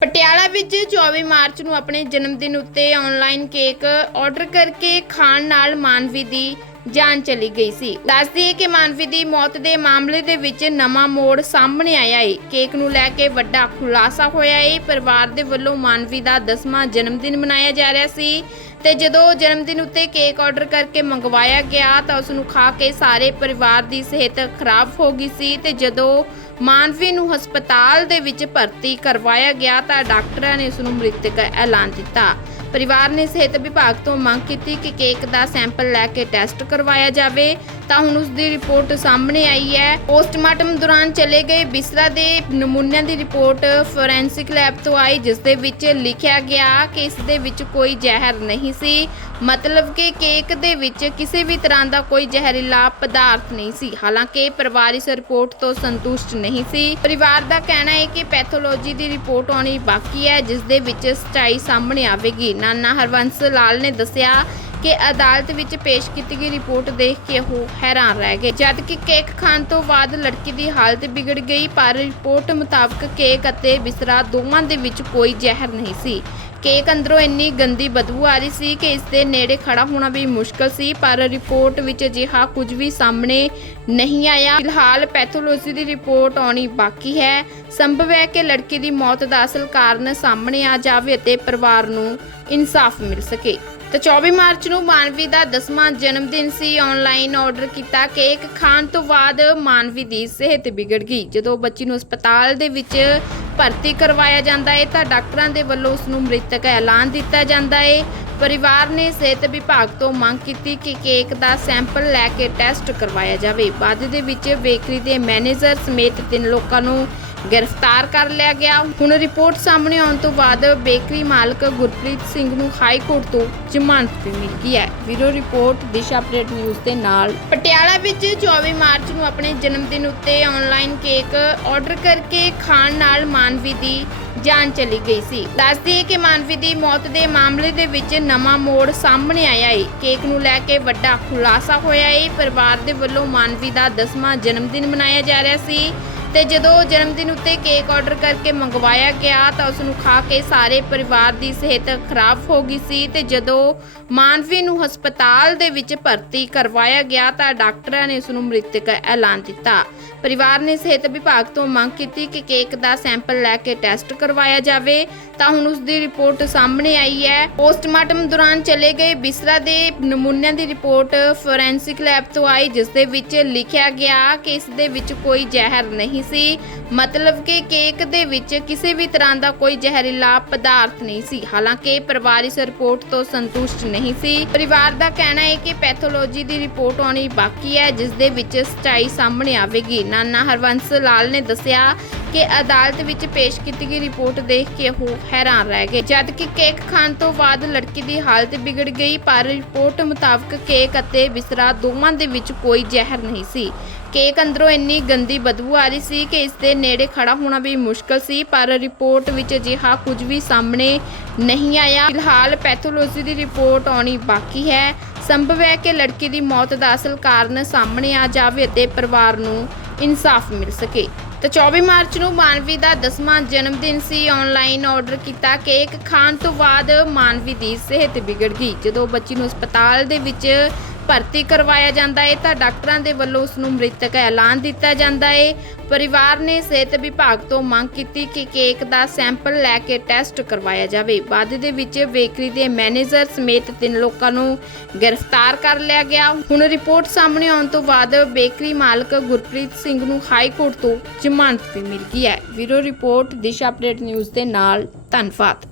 ਪਟਿਆਲਾ ਵਿੱਚ 24 ਮਾਰਚ ਨੂੰ ਆਪਣੇ ਜਨਮ ਦਿਨ ਉੱਤੇ ਆਨਲਾਈਨ ਕੇਕ ਆਰਡਰ ਕਰਕੇ ਖਾਣ ਨਾਲ ਮਾਨਵੀ ਦੀ ਜਾਨ ਚਲੀ ਗਈ ਸੀ। ਦੱਸਦੀ ਹੈ ਕਿ ਮਾਨਵੀ ਦੀ ਮੌਤ ਦੇ ਮਾਮਲੇ ਦੇ ਵਿੱਚ ਨਵਾਂ ਮੋੜ ਸਾਹਮਣੇ ਆਇਆ ਹੈ ਕੇਕ ਨੂੰ ਲੈ ਕੇ ਵੱਡਾ ਖੁਲਾਸਾ ਹੋਇਆ ਹੈ ਪਰਿਵਾਰ ਦੇ ਵੱਲੋਂ ਮਾਨਵੀ ਦਾ 10ਵਾਂ ਜਨਮ ਦਿਨ ਮਨਾਇਆ ਜਾ ਰਿਹਾ ਸੀ ਤੇ ਜਦੋਂ ਜਨਮ ਦਿਨ ਉੱਤੇ ਕੇਕ ਆਰਡਰ ਕਰਕੇ ਮੰਗਵਾਇਆ ਗਿਆ ਤਾਂ ਉਸ ਨੂੰ ਖਾ ਕੇ ਸਾਰੇ ਪਰਿਵਾਰ ਦੀ ਸਿਹਤ ਖਰਾਬ ਹੋ ਗਈ ਸੀ ਤੇ ਜਦੋਂ ਮਾਨਵੀ ਨੂੰ ਹਸਪਤਾਲ ਦੇ ਵਿੱਚ ਭਰਤੀ ਕਰਵਾਇਆ ਗਿਆ ਤਾਂ ਡਾਕਟਰਾਂ ਨੇ ਉਸ ਨੂੰ ਮ੍ਰਿਤਕ ਐਲਾਨ ਦਿੱਤਾ। ਪਰਿਵਾਰ ਨੇ ਸਿਹਤ ਵਿਭਾਗ ਤੋਂ ਮੰਗ ਕੀਤੀ ਕਿ ਕੇਕ ਦਾ ਸੈਂਪਲ ਲੈ ਕੇ ਟੈਸਟ ਕਰਵਾਇਆ ਜਾਵੇ। ਤਾਂ ਹੁਣ ਉਸ ਦੀ ਰਿਪੋਰਟ ਸਾਹਮਣੇ ਆਈ ਹੈ। ਪੋਸਟਮਾਰਟਮ ਦੌਰਾਨ ਚਲੇ ਗਏ ਬਿਸਰਾ ਦੇ ਨਮੂਨਿਆਂ ਦੀ ਰਿਪੋਰਟ ਫੋਰੈਂਸਿਕ ਲੈਬ ਤੋਂ ਆਈ, ਜਿਸ ਦੇ ਵਿੱਚ ਲਿਖਿਆ ਗਿਆ ਕਿ ਇਸ ਦੇ ਵਿੱਚ ਕੋਈ ਜ਼ਹਿਰ ਨਹੀਂ ਸੀ। ਮਤਲਬ ਕਿ ਕੇਕ ਦੇ ਵਿੱਚ ਕਿਸੇ ਵੀ ਤਰ੍ਹਾਂ ਦਾ ਕੋਈ ਜ਼ਹਿਰੀਲਾ ਪਦਾਰਥ ਨਹੀਂ ਸੀ। ਹਾਲਾਂਕਿ ਪਰਿਵਾਰ ਇਸ ਰਿਪੋਰਟ ਤੋਂ ਸੰਤੁਸ਼ਟ ਨਹੀਂ ਸੀ। ਪਰਿਵਾਰ ਦਾ ਕਹਿਣਾ ਹੈ ਕਿ ਪੈਥੋਲੋਜੀ ਦੀ ਰਿਪੋਰਟ ਆਉਣੀ ਬਾਕੀ ਹੈ, ਜਿਸ ਦੇ ਵਿੱਚ ਸਚਾਈ ਸਾਹਮਣੇ ਆਵੇਗੀ। ਨਾਨਾ ਹਰਵੰਸ ਲਾਲ ਨੇ ਦੱਸਿਆ ਕਿ ਅਦਾਲਤ ਵਿੱਚ ਪੇਸ਼ ਕੀਤੀ ਗਈ ਰਿਪੋਰਟ ਦੇਖ ਕੇ ਉਹ ਹੈਰਾਨ ਰਹਿ ਗਏ। ਜਦ ਕਿ ਕੇਕ ਖਾਣ ਤੋਂ ਬਾਅਦ ਲੜਕੀ ਦੀ ਹਾਲਤ ਵਿਗੜ ਗਈ, ਪਰ ਰਿਪੋਰਟ ਮੁਤਾਬਕ ਕੇਕ ਅਤੇ ਬਿਸਰਾ ਦੋਵਾਂ ਦੇ ਵਿੱਚ ਕੋਈ ਜ਼ਹਿਰ ਨਹੀਂ ਸੀ। ਕੇਕ ਅੰਦਰੋਂ ਇੰਨੀ ਗੰਦੀ ਬਦਬੂ ਆ ਰਹੀ ਸੀ ਕਿ ਇਸ ਦੇ ਨੇੜੇ ਖੜਾ ਹੋਣਾ ਵੀ ਮੁਸ਼ਕਲ ਸੀ, ਪਰ ਰਿਪੋਰਟ ਵਿੱਚ ਅਜਿਹਾ ਕੁਝ ਵੀ ਸਾਹਮਣੇ ਨਹੀਂ ਆਇਆ। ਫਿਲਹਾਲ ਪੈਥੋਲੋਜੀ ਦੀ ਰਿਪੋਰਟ ਆਉਣੀ ਬਾਕੀ ਹੈ। ਸੰਭਵ ਹੈ ਕਿ ਲੜਕੀ ਦੀ ਮੌਤ ਦਾ ਅਸਲ ਕਾਰਨ ਸਾਹਮਣੇ ਆ ਜਾਵੇ ਅਤੇ ਪਰਿਵਾਰ ਨੂੰ ਇਨਸਾਫ ਮਿਲ ਸਕੇ। ਤਾਂ 24 ਮਾਰਚ ਨੂੰ ਮਾਨਵੀ ਦਾ 10ਵਾਂ ਜਨਮ ਦਿਨ ਸੀ। ਆਨਲਾਈਨ ਆਰਡਰ ਕੀਤਾ ਕੇਕ ਖਾਣ ਤੋਂ ਬਾਅਦ ਮਾਨਵੀ ਦੀ ਸਿਹਤ ਵਿਗੜ ਗਈ। ਜਦੋਂ ਬੱਚੀ ਨੂੰ ਹਸਪਤਾਲ ਦੇ ਵਿੱਚ ਭਰਤੀ ਕਰਵਾਇਆ ਜਾਂਦਾ ਹੈ ਤਾਂ ਡਾਕਟਰਾਂ ਦੇ ਵੱਲੋਂ ਉਸ ਨੂੰ ਮ੍ਰਿਤਕ ਐਲਾਨ ਦਿੱਤਾ ਜਾਂਦਾ ਹੈ। ਪਰਿਵਾਰ ਨੇ ਸਿਹਤ ਵਿਭਾਗ ਤੋਂ ਮੰਗ ਕੀਤੀ ਕਿ ਕੇਕ ਦਾ ਸੈਂਪਲ ਲੈ ਕੇ ਟੈਸਟ ਕਰਵਾਇਆ ਜਾਵੇ। ਬਾਅਦ ਦੇ ਵਿੱਚ ਬੇਕਰੀ ਦੇ ਮੈਨੇਜਰ ਸਮੇਤ ਤਿੰਨ ਲੋਕਾਂ ਨੂੰ ਗ੍ਰਿਫਤਾਰ ਕਰ ਲਿਆ ਗਿਆ। ਹੁਣ ਰਿਪੋਰਟ ਸਾਹਮਣੇ ਆਉਣ ਤੋਂ ਬਾਅਦ ਬੇਕਰੀ ਮਾਲਕ ਗੁਰਪ੍ਰੀਤ ਸਿੰਘ ਨੂੰ ਹਾਈ ਕੋਰਟ ਤੋਂ ਜ਼ਮਾਨਤ ਵੀ ਮਿਲ ਗਈ ਹੈ। ਵੀਰੋ ਰਿਪੋਰਟ, ਦਿਸ਼ਾ ਅਪਡੇਟ ਨਿਊਜ਼ ਦੇ ਨਾਲ। ਪਟਿਆਲਾ ਵਿੱਚ 24 ਮਾਰਚ ਨੂੰ ਆਪਣੇ ਜਨਮ ਦਿਨ ਉੱਤੇ ਆਨਲਾਈਨ ਕੇਕ ਆਰਡਰ ਕਰਕੇ ਖਾਣ ਨਾਲ ਮਾਨਵੀ ਦੀ ਜਾਨ ਚਲੀ ਗਈ ਸੀ। ਦੱਸਦੀ ਹੈ ਕਿ ਮਾਨਵੀ ਦੀ ਮੌਤ ਦੇ ਮਾਮਲੇ ਦੇ ਵਿੱਚ ਨਵਾਂ ਮੋੜ ਸਾਹਮਣੇ ਆਇਆ ਹੈ ਕੇਕ ਨੂੰ ਲੈ ਕੇ ਵੱਡਾ ਖੁਲਾਸਾ ਹੋਇਆ ਹੈ ਪਰਿਵਾਰ ਦੇ ਵੱਲੋਂ ਮਾਨਵੀ ਦਾ 10ਵਾਂ ਜਨਮ ਦਿਨ ਮਨਾਇਆ ਜਾ ਰਿਹਾ ਸੀ। ਤੇ ਜਦੋਂ ਜਨਮ ਦਿਨ ਉੱਤੇ ਕੇਕ ਆਰਡਰ ਕਰਕੇ ਮੰਗਵਾਇਆ ਗਿਆ ਤਾਂ ਉਸ ਨੂੰ ਖਾ ਕੇ ਸਾਰੇ ਪਰਿਵਾਰ ਦੀ ਸਿਹਤ ਖਰਾਬ ਹੋ ਗਈ ਸੀ ਤੇ ਜਦੋਂ ਮਾਨਵੀ ਨੂੰ ਹਸਪਤਾਲ ਦੇ ਵਿੱਚ ਭਰਤੀ ਕਰਵਾਇਆ ਗਿਆ ਤਾਂ ਡਾਕਟਰਾਂ ਨੇ ਉਸ ਨੂੰ ਮ੍ਰਿਤਕ ਐਲਾਨ ਦਿੱਤਾ। ਪਰਿਵਾਰ ਨੇ ਸਿਹਤ ਵਿਭਾਗ ਤੋਂ ਮੰਗ ਕੀਤੀ ਕਿ ਕੇਕ ਦਾ ਸੈਂਪਲ ਲੈ ਕੇ ਟੈਸਟ ਕਰਵਾਇਆ ਜਾਵੇ। ਤਾਂ ਹੁਣ ਉਸ ਦੀ ਰਿਪੋਰਟ ਸਾਹਮਣੇ ਆਈ ਹੈ। ਪੋਸਟਮਾਰਟਮ ਦੌਰਾਨ ਚਲੇ ਗਏ ਬਿਸਰਾ ਦੇ ਨਮੂਨਿਆਂ ਦੀ ਰਿਪੋਰਟ ਫੋਰੈਂਸਿਕ ਲੈਬ ਤੋਂ ਆਈ, ਜਿਸ ਦੇ ਵਿੱਚ ਲਿਖਿਆ ਗਿਆ ਕਿ ਇਸ ਦੇ ਵਿੱਚ ਕੋਈ ਜ਼ਹਿਰ ਨਹੀਂ ਸੀ। ਮਤਲਬ ਕਿ ਕੇਕ ਦੇ ਵਿੱਚ ਕਿਸੇ ਵੀ ਤਰ੍ਹਾਂ ਦਾ ਕੋਈ ਜ਼ਹਿਰੀਲਾ ਪਦਾਰਥ ਨਹੀਂ ਸੀ। ਹਾਲਾਂਕਿ ਪਰਿਵਾਰ ਇਸ ਰਿਪੋਰਟ ਤੋਂ ਸੰਤੁਸ਼ਟ ਨਹੀਂ ਸੀ। ਪਰਿਵਾਰ ਦਾ ਕਹਿਣਾ ਹੈ ਕਿ ਪੈਥੋਲੋਜੀ ਦੀ ਰਿਪੋਰਟ ਆਉਣੀ ਬਾਕੀ ਹੈ, ਜਿਸ ਦੇ ਵਿੱਚ ਸਚਾਈ ਸਾਹਮਣੇ ਆਵੇਗੀ। ਨਾਨਾ ਹਰਵੰਸ ਲਾਲ ਨੇ ਦੱਸਿਆ ਕਿ ਅਦਾਲਤ ਵਿੱਚ ਪੇਸ਼ ਕੀਤੀ ਗਈ ਰਿਪੋਰਟ ਦੇਖ ਕੇ ਉਹ ਹੈਰਾਨ ਰਹਿ ਗਏ। ਜਦ ਕਿ ਕੇਕ ਖਾਣ ਤੋਂ ਬਾਅਦ ਲੜਕੀ ਦੀ ਹਾਲਤ ਵਿਗੜ ਗਈ, ਪਰ ਰਿਪੋਰਟ ਮੁਤਾਬਕ ਕੇਕ ਅਤੇ ਬਿਸਰਾ ਦੋਵਾਂ ਦੇ ਵਿੱਚ ਕੋਈ ਜ਼ਹਿਰ ਨਹੀਂ ਸੀ। ਕੇਕ ਅੰਦਰੋਂ ਇੰਨੀ ਗੰਦੀ ਬਦਬੂ ਆ ਰਹੀ ਸੀ ਕਿ ਇਸ ਦੇ ਨੇੜੇ ਖੜਾ ਹੋਣਾ ਵੀ ਮੁਸ਼ਕਲ ਸੀ, ਪਰ ਰਿਪੋਰਟ ਵਿੱਚ ਅਜਿਹਾ ਕੁਝ ਵੀ ਸਾਹਮਣੇ ਨਹੀਂ ਆਇਆ। ਫਿਲਹਾਲ ਪੈਥੋਲੋਜੀ ਦੀ ਰਿਪੋਰਟ ਆਉਣੀ ਬਾਕੀ ਹੈ। ਸੰਭਵ ਹੈ ਕਿ ਲੜਕੀ ਦੀ ਮੌਤ ਦਾ ਅਸਲ ਕਾਰਨ ਸਾਹਮਣੇ ਆ ਜਾਵੇ ਅਤੇ ਪਰਿਵਾਰ ਨੂੰ ਇਨਸਾਫ ਮਿਲ ਸਕੇ। ਤਾਂ 24 ਮਾਰਚ ਨੂੰ ਮਾਨਵੀ ਦਾ 10ਵਾਂ ਜਨਮ ਦਿਨ ਸੀ। ਆਨਲਾਈਨ ਆਰਡਰ ਕੀਤਾ ਕੇਕ ਖਾਣ ਤੋਂ ਬਾਅਦ ਮਾਨਵੀ ਦੀ ਸਿਹਤ ਵਿਗੜ ਗਈ। ਜਦੋਂ ਬੱਚੀ ਨੂੰ ਹਸਪਤਾਲ ਦੇ ਵਿੱਚ ਭਰਤੀ ਕਰਵਾਇਆ ਜਾਂਦਾ ਹੈ ਤਾਂ ਡਾਕਟਰਾਂ ਦੇ ਵੱਲੋਂ ਉਸ ਨੂੰ ਮ੍ਰਿਤਕ ਐਲਾਨ ਦਿੱਤਾ ਜਾਂਦਾ ਹੈ। ਪਰਿਵਾਰ ਨੇ ਸਿਹਤ ਵਿਭਾਗ ਤੋਂ ਮੰਗ ਕੀਤੀ ਕਿ ਕੇਕ ਦਾ ਸੈਂਪਲ ਲੈ ਕੇ ਟੈਸਟ ਕਰਵਾਇਆ ਜਾਵੇ। ਬਾਅਦ ਦੇ ਵਿੱਚ ਬੇਕਰੀ ਦੇ ਮੈਨੇਜਰ ਸਮੇਤ ਤਿੰਨ ਲੋਕਾਂ ਨੂੰ ਗ੍ਰਿਫਤਾਰ ਕਰ ਲਿਆ ਗਿਆ। ਹੁਣ ਰਿਪੋਰਟ ਸਾਹਮਣੇ ਆਉਣ ਤੋਂ ਬਾਅਦ ਬੇਕਰੀ ਮਾਲਕ ਗੁਰਪ੍ਰੀਤ ਸਿੰਘ ਨੂੰ ਹਾਈ ਕੋਰਟ ਤੋਂ ਜ਼ਮਾਨਤ ਵੀ ਮਿਲ ਗਈ ਹੈ। ਵੀਰੋ ਰਿਪੋਰਟ, ਦਿਸ਼ਾ ਅਪਡੇਟ ਨਿਊਜ਼ ਦੇ ਨਾਲ ਧੰਨਵਾਦ।